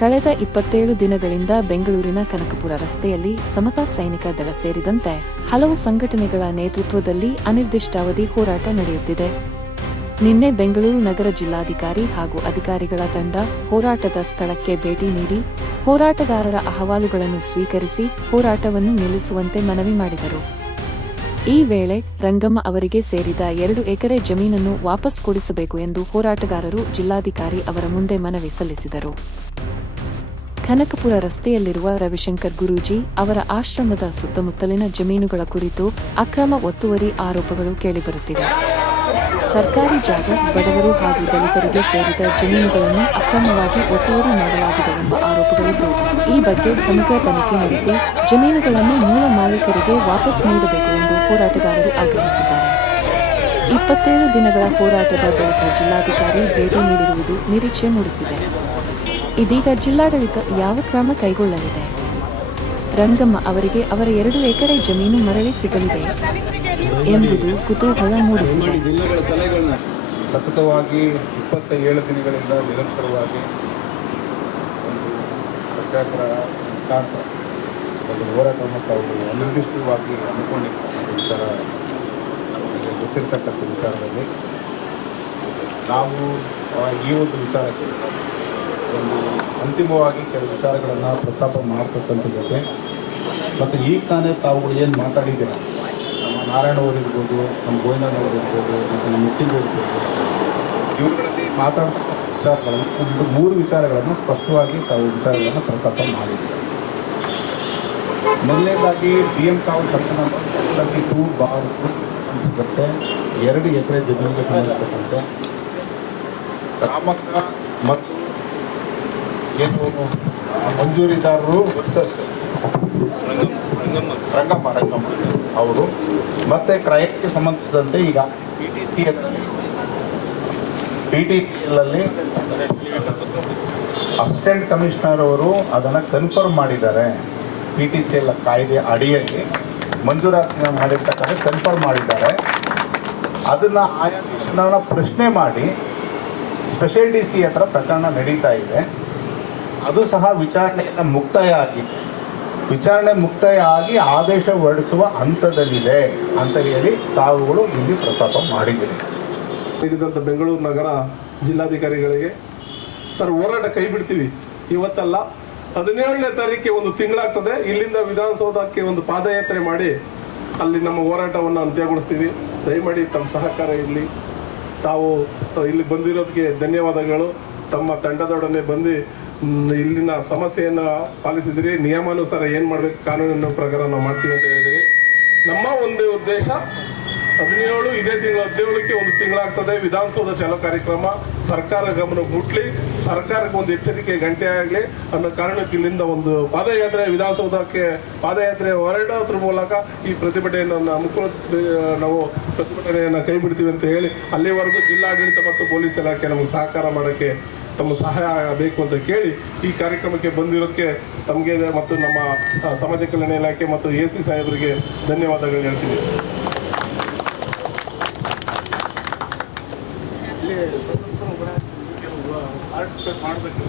ಕಳೆದ 27 ದಿನಗಳಿಂದ ಬೆಂಗಳೂರಿನ ಕನಕಪುರ ರಸ್ತೆಯಲ್ಲಿ ಸಮತಾ ಸೈನಿಕ ದಳ ಸೇರಿದಂತೆ ಹಲವು ಸಂಘಟನೆಗಳ ನೇತೃತ್ವದಲ್ಲಿ ಅನಿರ್ದಿಷ್ಟಾವಧಿ ಹೋರಾಟ ನಡೆಯುತ್ತಿದೆ. ನಿನ್ನೆ ಬೆಂಗಳೂರು ನಗರ ಜಿಲ್ಲಾಧಿಕಾರಿ ಹಾಗೂ ಅಧಿಕಾರಿಗಳ ತಂಡ ಹೋರಾಟದ ಸ್ಥಳಕ್ಕೆ ಭೇಟಿ ನೀಡಿ ಹೋರಾಟಗಾರರ ಅಹವಾಲುಗಳನ್ನು ಸ್ವೀಕರಿಸಿ ಹೋರಾಟವನ್ನು ನಿಲ್ಲಿಸುವಂತೆ ಮನವಿ ಮಾಡಿದರು. ಈ ವೇಳೆ ರಂಗಮ್ಮ ಅವರಿಗೆ ಸೇರಿದ 2 ಎಕರೆ ಜಮೀನನ್ನು ವಾಪಸ್ ಕೊಡಿಸಬೇಕು ಎಂದು ಹೋರಾಟಗಾರರು ಜಿಲ್ಲಾಧಿಕಾರಿ ಅವರ ಮುಂದೆ ಮನವಿ ಸಲ್ಲಿಸಿದರು. ಕನಕಪುರ ರಸ್ತೆಯಲ್ಲಿರುವ ರವಿಶಂಕರ್ ಗುರೂಜಿ ಅವರ ಆಶ್ರಮದ ಸುತ್ತಮುತ್ತಲಿನ ಜಮೀನುಗಳ ಕುರಿತು ಅಕ್ರಮ ಒತ್ತುವರಿ ಆರೋಪಗಳು ಕೇಳಿಬರುತ್ತಿವೆ. ಸರ್ಕಾರಿ ಜಾಗ, ಬಡವರು ಹಾಗೂ ದಲಿತರಿಗೆ ಸೇರಿದ ಜಮೀನುಗಳನ್ನು ಅಕ್ರಮವಾಗಿ ಒತ್ತುವರಿ ಮಾಡಲಾಗಿದೆ ಎಂಬ ಆರೋಪಗಳಿದ್ದು, ಈ ಬಗ್ಗೆ ಸಮಗ್ರ ತನಿಖೆ ನಡೆಸಿ ಜಮೀನುಗಳನ್ನು ಮೂಲ ಮಾಲೀಕರಿಗೆ ವಾಪಸ್ ನೀಡಬೇಕು ಎಂದು ಹೋರಾಟಗಾರರು ಆಗ್ರಹಿಸಿದ್ದಾರೆ. 27 ದಿನಗಳ ಹೋರಾಟದ ಬಳಿಕ ಜಿಲ್ಲಾಧಿಕಾರಿ ಭೇಟಿ ನೀಡಿರುವುದು ನಿರೀಕ್ಷೆ ಮೂಡಿಸಿದೆ. ಇದೀಗ ಜಿಲ್ಲಾಡಳಿತ ಯಾವ ಕ್ರಮ ಕೈಗೊಳ್ಳಲಿದೆ? ರಂಗಮ್ಮ ಅವರಿಗೆ ಅವರ 2 ಎಕರೆ ಜಮೀನು ಮರಳಿ ಸಿಗಲಿದೆ ಎಂಬುದು ಕುತೂಹಲ ಮೂಡಿಸಿದೆ. ಸತತವಾಗಿ 27 ದಿನಗಳಿಂದ ನಿರಂತರವಾಗಿ ಒಂದು ಸತ್ಯಾಗ್ರಹ ಒಂದು ಹೋರಾಟವನ್ನು ತಾವು ಅನಿರ್ದಿಷ್ಟವಾಗಿ ಹಮ್ಮಿಕೊಂಡಿರ್ತಕ್ಕಂಥ ವಿಚಾರ ನಮಗೆ ಗೊತ್ತಿರ್ತಕ್ಕಂಥ ವಿಚಾರದಲ್ಲಿ ನಾವು ಈ ಒಂದು ವಿಚಾರಕ್ಕೆ ಒಂದು ಅಂತಿಮವಾಗಿ ಕೆಲವು ವಿಚಾರಗಳನ್ನು ಪ್ರಸ್ತಾಪ ಮಾಡತಕ್ಕಂಥ ಜೊತೆ ಮತ್ತು ಈಗ ತಾನೇ ತಾವುಗಳು ಏನು ಮಾತಾಡಿದ್ದೀರ, ನಮ್ಮ ನಾರಾಯಣವರು ಇರ್ಬೋದು, ನಮ್ಮ ಗೋವಿಂದನವರು ಇರ್ಬೋದು, ಮತ್ತು ನಮ್ಮ ಮುತ್ತಿನವರು ಇರ್ಬೋದು, ಇವುಗಳಲ್ಲಿ ಮಾತಾಡ್ತಕ್ಕಂಥ ವಿಚಾರಗಳನ್ನು ಒಂದು 3 ವಿಚಾರಗಳನ್ನು ಸ್ಪಷ್ಟವಾಗಿ ತಾವು ವಿಚಾರಗಳನ್ನು ಪ್ರಸ್ತಾಪ ಮಾಡಿದ್ದೀರ. ಮೊದಲನೇದಾಗಿ BM ಕಾವಲ್ ಸರ್ಕಲ್ ನಂಬರ್ 32/2 2 ಎಕರೆ ಜಮೀನಿಗೆ ಸಂಬಂಧಪಟ್ಟಂತೆ ರಾಮಕ್ಕ ಮತ್ತು ಏನು ಮಂಜೂರಿದಾರರು ವರ್ಸಸ್ ರಂಗಮ್ಮ ಅವರು ಮತ್ತೆ ಕ್ರಯಕ್ಕೆ ಸಂಬಂಧಿಸಿದಂತೆ ಈಗ PTCL ಅಸಿಸ್ಟೆಂಟ್ ಕಮಿಷನರ್ ಅವರು ಅದನ್ನು ಕನ್ಫರ್ಮ್ ಮಾಡಿದ್ದಾರೆ. PTCL ಕಾಯ್ದೆ ಅಡಿಯಲ್ಲಿ ಮಂಜೂರಾತಿ ಮಾಡಿರ್ತಕ್ಕಂಥ ಕನ್ಫರ್ಮ್ ಮಾಡಿದ್ದಾರೆ. ಅದನ್ನು ಆಯಾ ಪ್ರಶ್ನೆ ಮಾಡಿ ಸ್ಪೆಷಲ್ DC ಹತ್ರ ಪ್ರಕರಣ ನಡೀತಾ ಇದೆ. ಅದು ಸಹ ವಿಚಾರಣೆಯಿಂದ ಮುಕ್ತಾಯ ಆಗಿ ಆದೇಶ ಹೊರಡಿಸುವ ಹಂತದಲ್ಲಿದೆ ಅಂತ ಹೇಳಿ ತಾವುಗಳು ಇಲ್ಲಿ ಪ್ರಸ್ತಾಪ ಮಾಡಿದ್ದೀರಿ. ನೀಡಿದಂಥ ಬೆಂಗಳೂರು ನಗರ ಜಿಲ್ಲಾಧಿಕಾರಿಗಳಿಗೆ ಸರ್ ಹೋರಾಟ ಕೈ ಬಿಡ್ತೀವಿ, ಇವತ್ತಲ್ಲ 17ನೇ ತಾರೀಕಿಗೆ ಒಂದು ತಿಂಗಳಾಗ್ತದೆ. ಇಲ್ಲಿಂದ ವಿಧಾನಸೌಧಕ್ಕೆ ಒಂದು ಪಾದಯಾತ್ರೆ ಮಾಡಿ ಅಲ್ಲಿ ನಮ್ಮ ಹೋರಾಟವನ್ನು ಅಂತ್ಯಗೊಳಿಸ್ತೀವಿ. ದಯಮಾಡಿ ತಮ್ಮ ಸಹಕಾರ ಇರಲಿ. ತಾವು ಇಲ್ಲಿ ಬಂದಿರೋದಕ್ಕೆ ಧನ್ಯವಾದಗಳು. ತಮ್ಮ ತಂಡದೊಡನೆ ಬಂದು ಇಲ್ಲಿನ ಸಮಸ್ಯೆಯನ್ನು ಪಾಲಿಸಿದಿರಿ. ನಿಯಮಾನುಸಾರ ಏನು ಮಾಡಬೇಕು ಕಾನೂನಿನ ಪ್ರಕಾರ ನಾವು ಮಾಡ್ತೀವಿ ಅಂತ ಹೇಳಿದಿರಿ. ನಮ್ಮ ಒಂದೇ ಉದ್ದೇಶ 17 ಇದೇ ತಿಂಗಳು 17ಕ್ಕೆ ಒಂದು ತಿಂಗಳಾಗ್ತದೆ. ವಿಧಾನಸೌಧ ಚಲೋ ಕಾರ್ಯಕ್ರಮ ಸರ್ಕಾರ ಗಮನಕ್ಕೆ ಮುಟ್ಲಿ, ಸರ್ಕಾರಕ್ಕೆ ಒಂದು ಎಚ್ಚರಿಕೆ ಗಂಟೆ ಆಗಲಿ ಅನ್ನೋ ಕಾರಣಕ್ಕೆ ಇಲ್ಲಿಂದ ಒಂದು ಪಾದಯಾತ್ರೆ ವಿಧಾನಸೌಧಕ್ಕೆ ಪಾದಯಾತ್ರೆ ಹೊರಡೋದ್ರ ಮೂಲಕ ಈ ಪ್ರತಿಭಟನೆಯನ್ನು ನಾವು ಪ್ರತಿಭಟನೆಯನ್ನು ಕೈ ಬಿಡ್ತೀವಿ ಅಂತ ಹೇಳಿ ಅಲ್ಲಿವರೆಗೂ ಜಿಲ್ಲಾಡಳಿತ ಮತ್ತು ಪೊಲೀಸ್ ಇಲಾಖೆ ನಮಗೆ ಸಹಕಾರ ಮಾಡೋಕ್ಕೆ ತಮ್ಮ ಸಹಾಯ ಬೇಕು ಅಂತ ಕೇಳಿ ಈ ಕಾರ್ಯಕ್ರಮಕ್ಕೆ ಬಂದಿರೋಕ್ಕೆ ತಮಗೆ ಮತ್ತು ನಮ್ಮ ಸಮಾಜ ಕಲ್ಯಾಣ ಇಲಾಖೆ ಮತ್ತು AC ಸಾಹೇಬರಿಗೆ ಧನ್ಯವಾದಗಳು ಹೇಳ್ತೀನಿ. ಮಾಡಬೇಕು